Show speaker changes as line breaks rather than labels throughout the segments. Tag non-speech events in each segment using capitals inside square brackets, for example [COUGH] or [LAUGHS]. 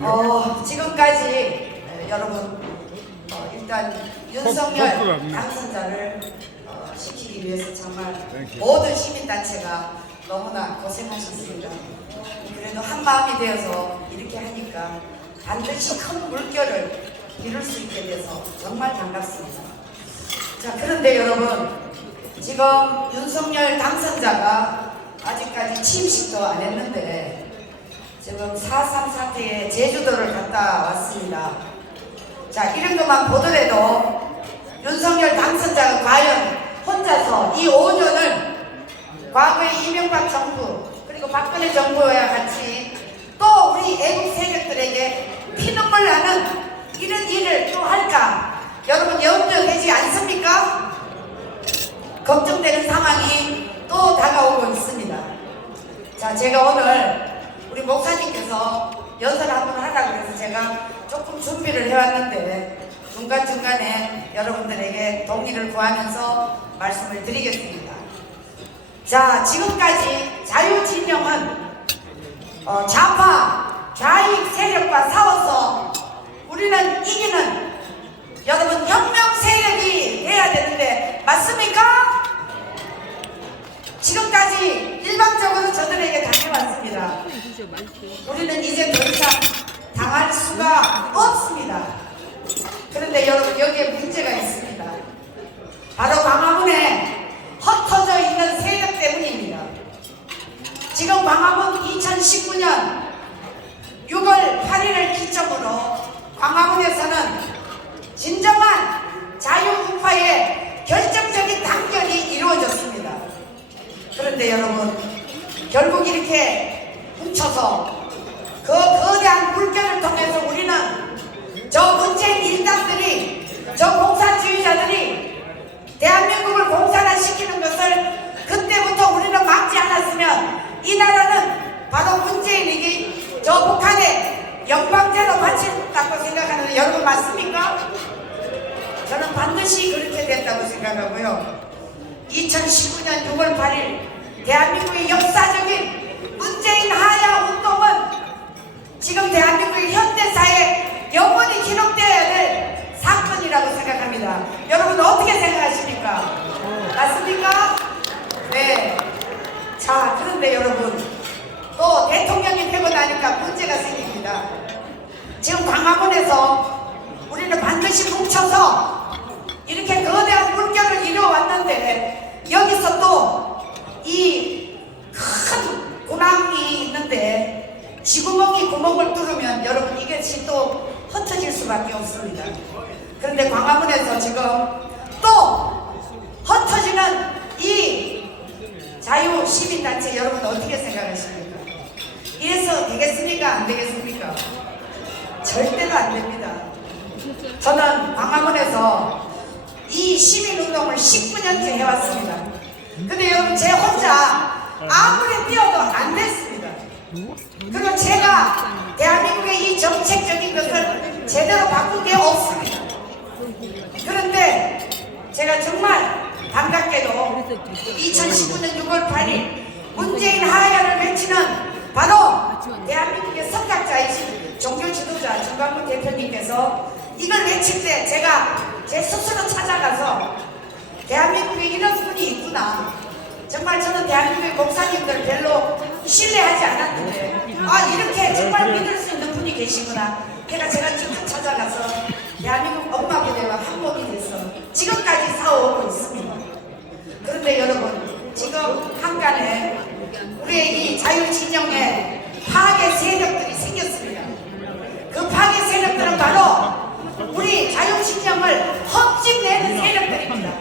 어, 지금까지 어, 여러분 어, 일단 윤석열
거꾸로
당선자를 어, 시키기 위해서 정말. 모든 시민단체가 너무나 고생하셨습니다. 그래도 한 마음이 되어서 이렇게 하니까 반드시 큰 물결을 이룰 수 있게 돼서 정말 반갑습니다. 자, 그런데 여러분, 지금 윤석열 당선자가 아직까지 취임식도 안 했는데 지금 4.3 사태에 제주도를 갔다 왔습니다. 자, 이런 것만 보더라도 윤석열 당선자가 과연 혼자서 이 5년을 과거의 이명박 정부 그리고 박근혜 정부와 같이 또 우리 애국 세력들에게 피눈물 나는 이런 일을 또 할까? 여러분 염려되지 않습니까? 걱정되는 상황이 또 다가오고 있습니다. 자, 제가 오늘 우리 목사님께서 연설 한번 하라고 해서 제가 조금 준비를 해왔는데 중간중간에 여러분들에게 동의를 구하면서 말씀을 드리겠습니다. 자, 지금까지 자유진영은 어, 좌파, 좌익 세력과 싸워서 우리는 이기는 여러분 혁명 세력이 돼야 되는데 맞습니까? 지금까지 일방적으로 저들에게 당해왔습니다. 우리는 이제 더 이상 당할 수가 없습니다. 그런데 여러분 여기에 문제가 있습니다. 바로 광화문에 흩어져 있는 세력 때문입니다. 지금 광화문 2019년 6월 8일을 기점으로 광화문에서는 진정한 자유우파의 결정적인 단결이 이루어졌습니다. 그런데 여러분 결국 이렇게 뭉쳐서 그 거대한 물결을 통해서 우리는 저 문재인 일당들이 저 공산주의자들이 대한민국을 공산화시키는 것을 그때부터 우리는 막지 않았으면 이 나라는 바로 문재인에게 저 북한의 영방제로 바친다고 생각하는데 여러분 맞습니까? 저는 반드시 그렇게 된다고 생각하고요. 2019년 6월 8일 대한민국의 역사적인 문재인 하야 운동은 지금 대한민국의 현대사에 영원히 기록되어야 될 사건이라고 생각합니다. 여러분 어떻게 생각하십니까? 맞습니까? 네. 자, 그런데 여러분 또 대통령이 되고 나니까 문제가 생깁니다. 지금 광화문에서 우리는 반드시 뭉쳐서 이렇게 거대한 물결을 이루어왔는데 여기서 또 이큰 구멍이 있는데 쥐구멍이 구멍을 뚫으면 여러분 이것이 또 흩어질 수밖에 없습니다. 그런데 광화문에서 지금 또 흩어지는 이 자유 시민단체 여러분 어떻게 생각하십니까? 이래서 되겠습니까? 안 되겠습니까? 절대로 안 됩니다. 저는 광화문에서 이 시민운동을 19년째 해왔습니다. 근데 여러분 제 혼자 아무리 뛰어도 안 됐습니다. 그리고 제가 대한민국의 이 정책적인 것을 제대로 바꾼 게 없습니다. 그런데 제가 정말 반갑게도 2019년 6월 8일 문재인 하야를 외치는 바로 대한민국의 선각자이신 종교 지도자 정광훈 대표님께서 이걸 외칠 때 제가 제 스스로 찾아가서 대한민국에 이런 분이 있구나. 정말 저는 대한민국의 목사님들 별로 신뢰하지 않았는데 아 이렇게 정말 믿을 수 있는 분이 계시구나. 그러니까 제가 직접 찾아가서 대한민국 엄마교대와 한목이 돼서 지금까지 싸워오고 있습니다. 그런데 여러분 지금 한간에 우리의 이 자유진영에 파괴 세력들이 생겼습니다. 그 파괴 세력들은 바로 우리 자유진영을 헛집내는 세력들입니다.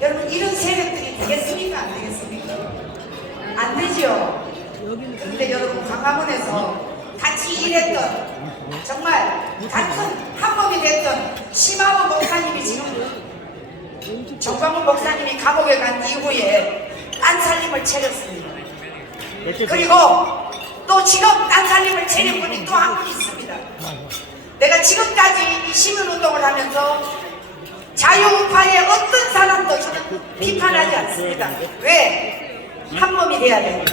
여러분 이런 세력들이 되겠습니까? 안 되겠습니까? 안 되지요. 그런데 여러분 광화문에서 같이 일했던 정말 같은 한몸이 됐던 심하고 목사님이 지금 정광훈 목사님이 감옥에 간 이후에 딴 살림을 차렸습니다. 그리고 또 지금 딴 살림을 차린 분이 또 한분 있습니다. 내가 지금까지 이 시민운동을 하면서 자유우파의 어떤 사람도 저는 비판하지 않습니다. 왜? 한 몸이 돼야 돼요.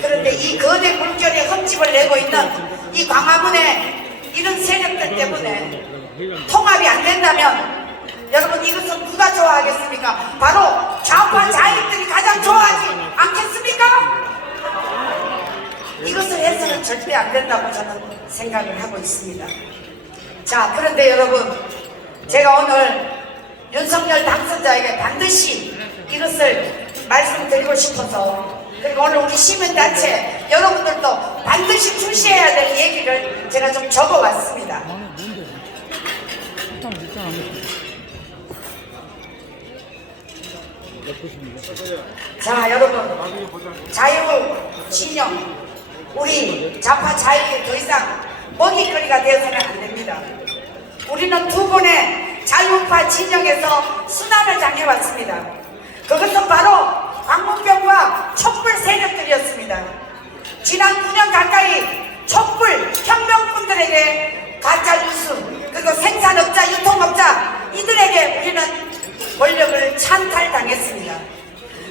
그런데 이 거대 물결에 흠집을 내고 있는 이 광화문의 이런 세력들 때문에 통합이 안 된다면 여러분 이것은 누가 좋아하겠습니까? 바로 좌파 자익들이 가장 좋아하지 않겠습니까? 절대 안 된다고 저는 생각을 하고 있습니다. 자, 그런데 여러분, 제가 오늘 윤석열 당선자에게 반드시 이것을 말씀드리고 싶어서 그리고 오늘 우리 시민단체 여러분들도 반드시 주시해야 될 얘기를 제가 좀 적어왔습니다. 자, 여러분, 자유 진영, 우리 좌파 자유에 더 이상 먹이거리가 되어서는 안 됩니다. 우리는 두 번의 자유파 진영에서 순환을 당해왔습니다. 그것은 바로 광문병과 촛불 세력들이었습니다. 지난 9년 가까이 촛불 혁명꾼들에게 가짜 뉴스 그리고 생산업자, 유통업자 이들에게 우리는 권력을 찬탈당했습니다.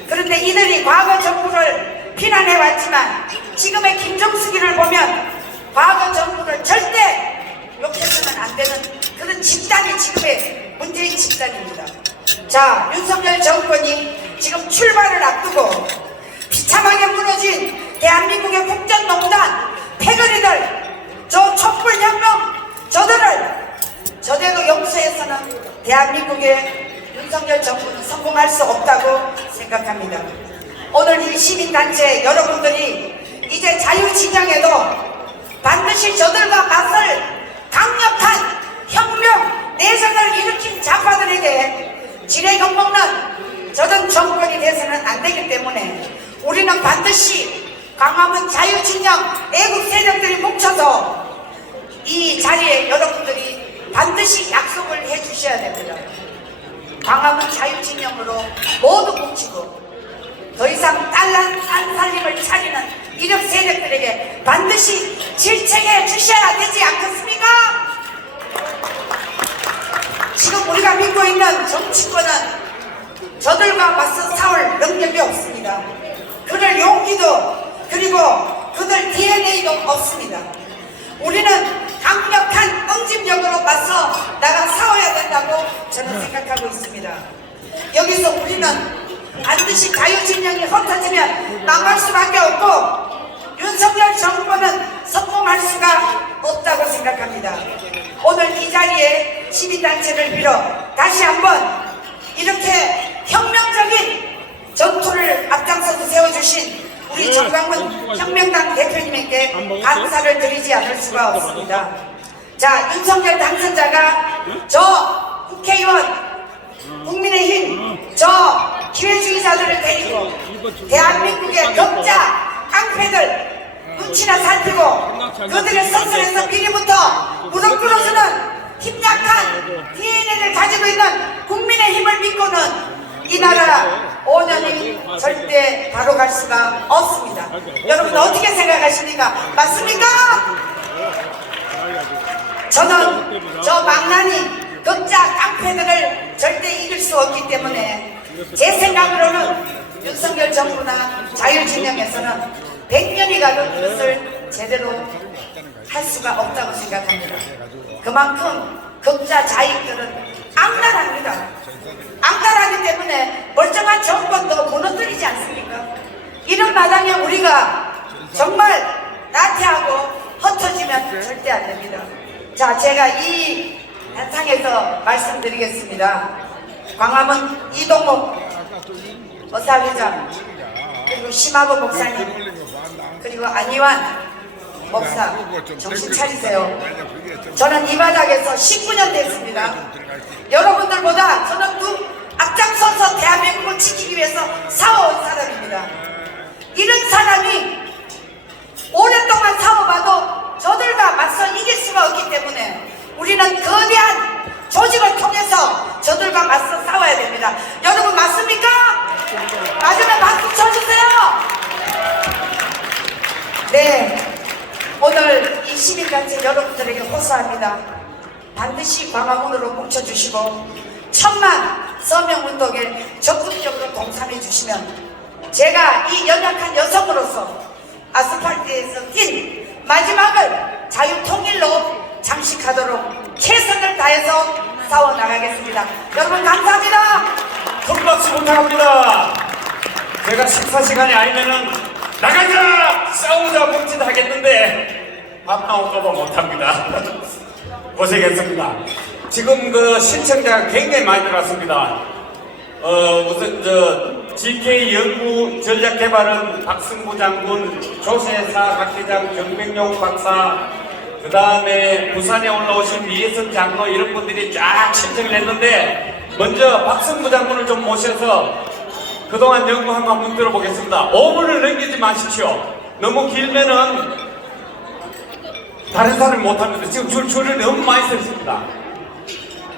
그런데 이들이 과거 정부를 비난해 왔지만 지금의 김정숙이를 보면 과거 정부를 절대 욕해서는 안 되는 그런 집단이 지금의 문재인 집단입니다. 자, 윤석열 정권이 지금 출발을 앞두고 비참하게 무너진 대한민국의 국정농단 패거리들 저 촛불혁명 저들을 저대로 용서해서는 대한민국의 윤석열 정부는 성공할 수 없다고 생각합니다. 오늘 이 시민단체 여러분들이 이제 자유진영에도 반드시 저들과 맞설 강력한 혁명 내전을 일으킨 좌파들에게 지뢰경 먹는 저런 정권이 돼서는 안 되기 때문에 우리는 반드시 강화문 자유진영 애국 세력들이 뭉쳐서 이 자리에 여러분들이 반드시 약속을 해 주셔야 됩니다. 광화문 자유진영으로 모두 뭉치고 더 이상 딸란 딴살림을 차리는 이력 세력들에게 반드시 질책해 주셔야 되지 않겠습니까? 지금 우리가 믿고 있는 정치권은 저들과 맞서 싸울 능력이 없습니다. 그럴 용기도 그리고 그들 DNA도 없습니다. 우리는 강력한 응집력으로 맞서 나가 싸워야 된다고 저는 생각하고 있습니다. 여기서 우리는 반드시 자유진영이 흩어지면 망할 수밖에 없고 윤석열 정부는 성공할 수가 없다고 생각합니다. 오늘 이 자리에 시민단체를 빌어 다시 한번 이렇게 혁명적인 전투를 앞장서서 세워주신 우리 정광훈 혁명당 대표님에게 감사를 드리지 않을 수가 없습니다. 자, 윤석열 당선자가 저 국회의원, 국민의힘, 저 기회주의자들을 데리고 대한민국의 적자, 깡패들 눈치나 살피고 그들의 선선에서 미리부터 무릎 꿇어주는 힘약한 DNA를 가지고 있는 국민의 힘을 믿고는 이 나라 5년이 절대 바로 갈 수가 없습니다. 여러분 어떻게 생각하십니까? 맞습니까? 저는 저 망나니 극자 깡패들을 절대 이길 수 없기 때문에 제 생각으로는 윤석열 정부나 자유진영에서는 100년이 가도 이것을 제대로 할 수가 없다고 생각합니다. 그만큼 극자 자익들은 악랄합니다. 악랄하기 때문에 멀쩡한 정권도 무너뜨리지 않습니까? 이런 마당에 우리가 정말 나태하고 흩어지면 절대 안 됩니다. 자, 제가 이 단상에서 말씀드리겠습니다. 광화문 이동목 어사회장 그리고 심하고 목사님 그리고 안희환 목사 정신 차리세요. 저는 이 바닥에서 19년 됐습니다. 여러분들보다 저는 누 앞장서서 대한민국을 지키기 위해서 싸워온 사람입니다. 이런 사람이 오랫동안 싸워봐도 저들과 맞서 이길 수가 없기 때문에 우리는 거대한 조직을 통해서 저들과 맞서 싸워야 됩니다. 여러분 맞습니까? 맞으면 박수 쳐주세요. 네. 오늘 이 시민단체 여러분들에게 호소합니다. 반드시 광화문으로 뭉쳐주시고 천만 서명운동에 적극적으로 동참해 주시면 제가 이 연약한 여성으로서 아스팔트에서 뛴 마지막을 자유통일로 장식하도록 최선을 다해서 싸워 나가겠습니다. 여러분 감사합니다.
큰 박수 부탁합니다. 제가 식사 시간이 아니면은 나가자 싸우자 뭉치다 하겠는데 밥 나올까봐 못합니다. [LAUGHS] 고생했습니다. 지금 그 신청자가 굉장히 많이 들어왔습니다. 어 우선 저 GK 연구 전략 개발은 박승부 장군, 조세사 박회장, 정백용 박사, 그 다음에 부산에 올라오신 이혜선 장로 이런 분들이 쫙 신청을 했는데 먼저 박승부 장군을 좀 모셔서 그동안 연구 한번 한번 들어보겠습니다. 5분을 넘기지 마십시오. 너무 길면은 다른 사람이 못합니다. 지금 줄, 줄을 너무 많이 섰습니다.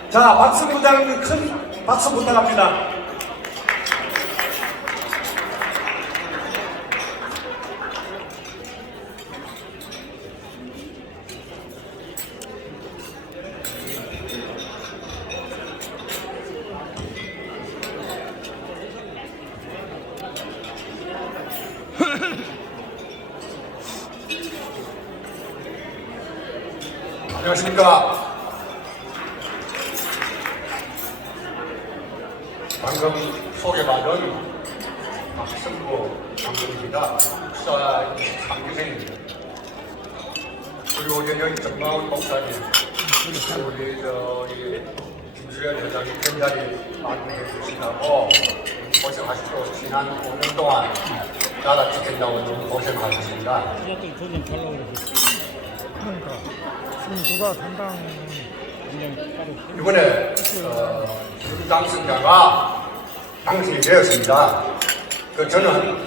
자, 박승부 장군 큰 박수 부탁합니다.
안녕하십니까. 방금 소개받은 박승구 장군입니다. 국사 23기생입니다. 그리고 여기 정마을 목사님, 우리 저기 김수현 회장이 굉장히 많이 해주신다고 고생하시고 지난 5년 동안 나라 지킨다고 좀 고생하셨습니다.
그러니까 지금 누가 담당
이번에 어, 준 당선자가 당선이 되었습니다. 그 저는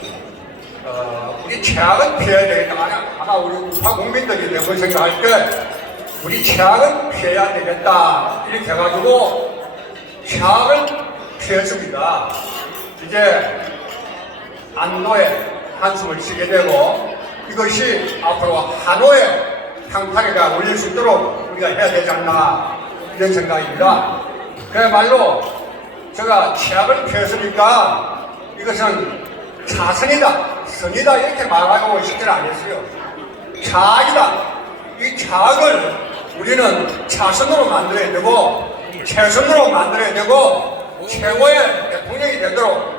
어, 우리 최악은 피해야 되겠다. 아마, 우리 우파 국민들이 내고 생각할 때 우리 최악은 피해야 되겠다. 이렇게 해가지고 최악을 피했습니다. 이제 안도에 한숨을 쉬게 되고 이것이 앞으로 한호의 향타리가 올릴 수 있도록 우리가 해야 되지 않나 이런 생각입니다. 그야말로 제가 취약을 피했으니까 이것은 자선이다, 선이다 이렇게 말하고 싶지는 않았어요. 자악이다. 이 자악을 우리는 자선으로 만들어야 되고 최선으로 만들어야 되고 최고의 대통령이 되도록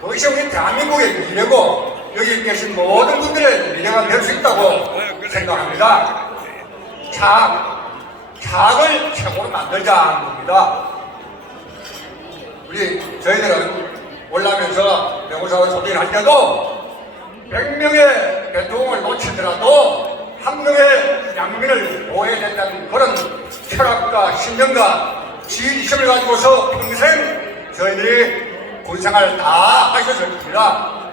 그것이 우리 대한민국의 미래고 여기 계신 모든 분들의 미래가 될 수 있다고 생각합니다. 자악, 자악을 최고로 만들자는 겁니다. 우리 저희들은 올라면서 명호사와 소개를 할 때도 100명의 대통령을 놓치더라도 한 명의 양민을 보호해야 된다는 그런 철학과 신념과 지휘심을 가지고서 평생 저희들이 군생활을 다 하셨을 겁니다.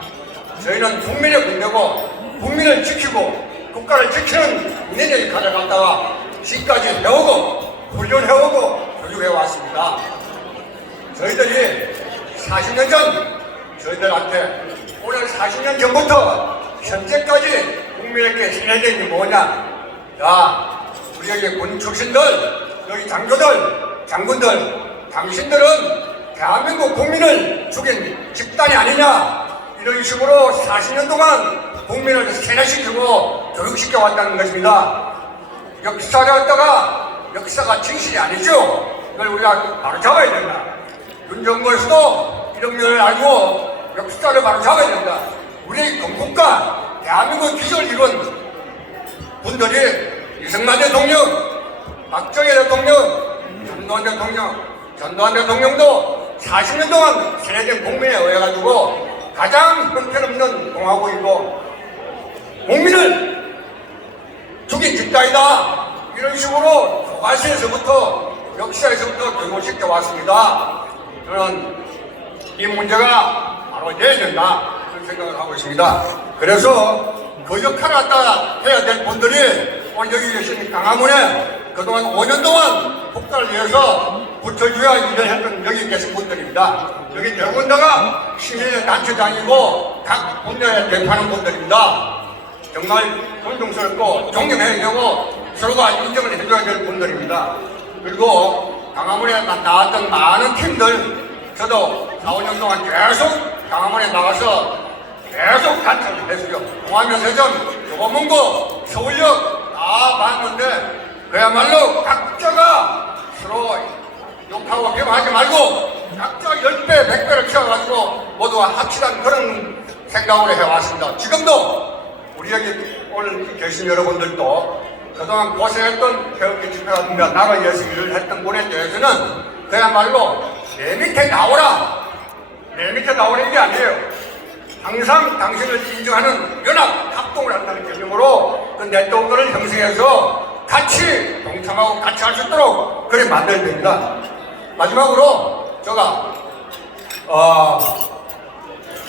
저희는 국민의 군대고 국민을 지키고 국가를 지키는 군인을 가져갔다가 지금까지 배우고 훈련해오고 교육해왔습니다. 저희들이 40년 전 저희들한테 오늘 40년 전부터 현재까지 국민에게 신뢰된 게 뭐냐? 야, 우리 여기 군 출신들, 여기 장교들, 장군들, 당신들은 대한민국 국민을 죽인 집단이 아니냐? 이런 식으로 40년 동안 국민을 세뇌시키고 교육시켜 왔다는 것입니다. 역사였다가 역사가 진실이 아니죠. 이걸 우리가 바로 잡아야 된다. 윤정거에서도 이런 면을 알고 역사를 바로 잡아야 된다. 우리 건국가 대한민국 기적을 이룬 분들이 이승만 대통령, 박정희 대통령, 전두환 대통령, 전두환 대통령도 40년 동안 세뇌된 국민에 의해 가지고 가장 형편없는 공화국이고 국민을 죽인 집단이다. 이런 식으로 교과서에서부터 역사에서부터 교육을 시켜 왔습니다. 저는 이 문제가 바로 해야 된다. 그런 생각을 하고 있습니다. 그래서 그 역할을 갖다 해야 될 분들이 오늘 여기 계신 강화문에 그동안 5년 동안 국가를 위해서 붙여줘야 일을 했던 여기 계신 분들입니다. 여기 네 군데가 시민의 단체장이고 각 분야에 대표하는 분들입니다. 정말 존중스럽고 존경해야 되고 서로가 인정을 해줘야 될 분들입니다. 그리고 강화문에 나- 나왔던 많은 팀들 저도 4, 5년 동안 계속 강화문에 나가서 계속 관찰을 했어요. 공화면세점, 조금문고, 서울역 다 봤는데 그야말로 각자가 서로 욕하고 비방하지 말고 각자 10배, 100배를 키워가지고 모두가 합치란 그런 생각으로 해왔습니다. 지금도 여기 오늘 계신 여러분들도 그동안 고생했던 태극기 집회라든가 나라 위해서 일을 했던 분에 대해서는 그야말로 내 밑에 나오라 내 밑에 나오는 게 아니에요. 항상 당신을 인정하는 연합 합동을 한다는 개념으로 그 네트워크를 형성해서 같이 동참하고 같이 할 수 있도록 그래 만들어야 됩니다. 마지막으로 제가 어,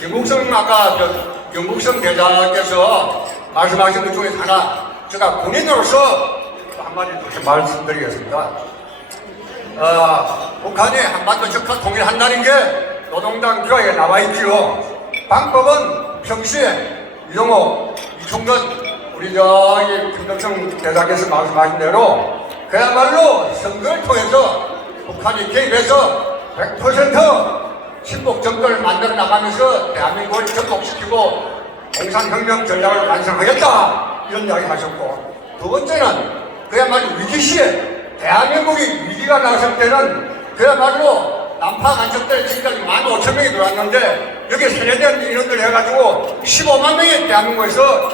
김국성 아까 저 김국성 대장께서 말씀하신 것 중에 하나 제가 군인으로서 한마디 이렇게 말씀드리겠습니다. 어, 북한이 한반도 적화 통일한다는 게 노동당 교회에 나와 있지요. 방법은 평시에 이종호, 이충근, 우리 저기 김덕성 대장께서 말씀하신 대로 그야말로 선거를 통해서 북한이 개입해서 100% 친북 정권을 만들어 나가면서 대한민국을 전복시키고 공산혁명 전략을 완성하겠다 이런 이야기 하셨고 두 번째는 그야말로 위기시에 대한민국이 위기가 났을 때는 그야말로 난파 간첩들 지금까지 15,000명이 들어왔는데 여기 세뇌된 인원들 해가지고 15만 명이 대한민국에서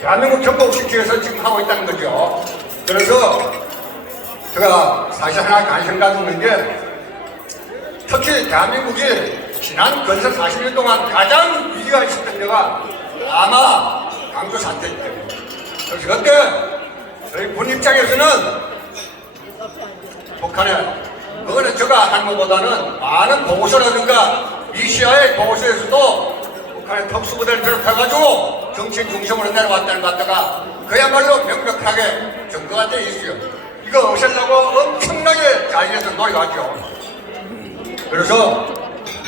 대한민국 전복시키기 위해서 지금 하고 있다는 거죠. 그래서 제가 사실 하나 관심 가지는 게 특히 대한민국이 지난 건설 40년 동안 가장 위기가 있었던 데가 아마 강조 사태일 때입니다. 그래서 그때 저희 군 입장에서는 북한에 그거는 제가 한 것보다는 많은 보고서라든가 미시아의 보고서에서도 북한의 특수부대를 비롯해가지고 정치 중심으로 내려왔다는 것 같다가 그야말로 명백하게 증거가 되어 있어요. 이거 없애려고 엄청나게 자기에서 노력하죠. 그래서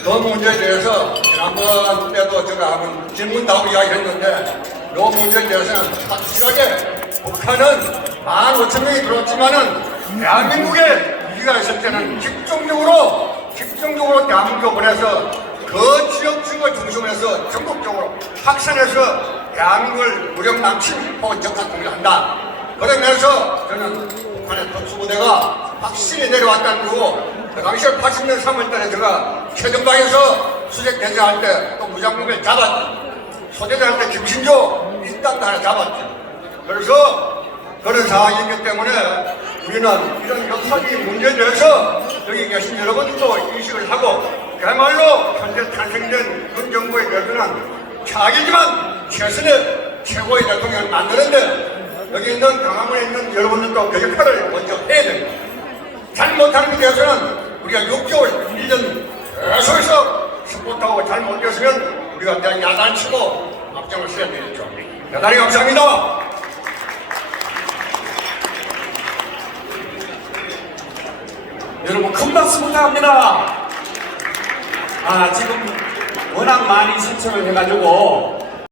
그 문제에 대해서 지난번 때도 제가 한번 질문다고 이야기했는데 이 문제에 대해서는 확실하게 북한은 15,000명이 들어왔지만은 대한민국에 위기가 있을 때는 집중적으로 집중적으로 대한민국을 보내서 그 지역 지역을 중심으로 전국적으로 확산해서 대한민국을 무력 남침 혹은 적화 통일한다. 그러면서 저는 북한의 특수부대가 확실히 내려왔다는 거고 그 당시에 80년 3월달에 제가 최전방에서 수색 대전할 때 또 무장공을 잡았죠. 소대장할 때 김신조 일당도 하나 잡았죠. 그래서 그런 상황이기 때문에 우리는 이런 역사적인 문제에 대해서 여기 계신 여러분들도 인식을 하고 그야말로 현재 탄생된 군 정부에 대해서는 차기지만 최선의 최고의 대통령을 만드는데 여기 있는 강화문에 있는 여러분들도 그 역할을 먼저 해야 됩니다. 잘못하는 것에 대해서는 우리가 6개월, 1년 계속해서 스포트하고 잘 못했으면 우리가 그냥 야단치고 앞장을 서야 되겠죠. 대단히 감사합니다.
여러분 큰 박수 부탁합니다. 아 지금 워낙 많이 신청을 해가지고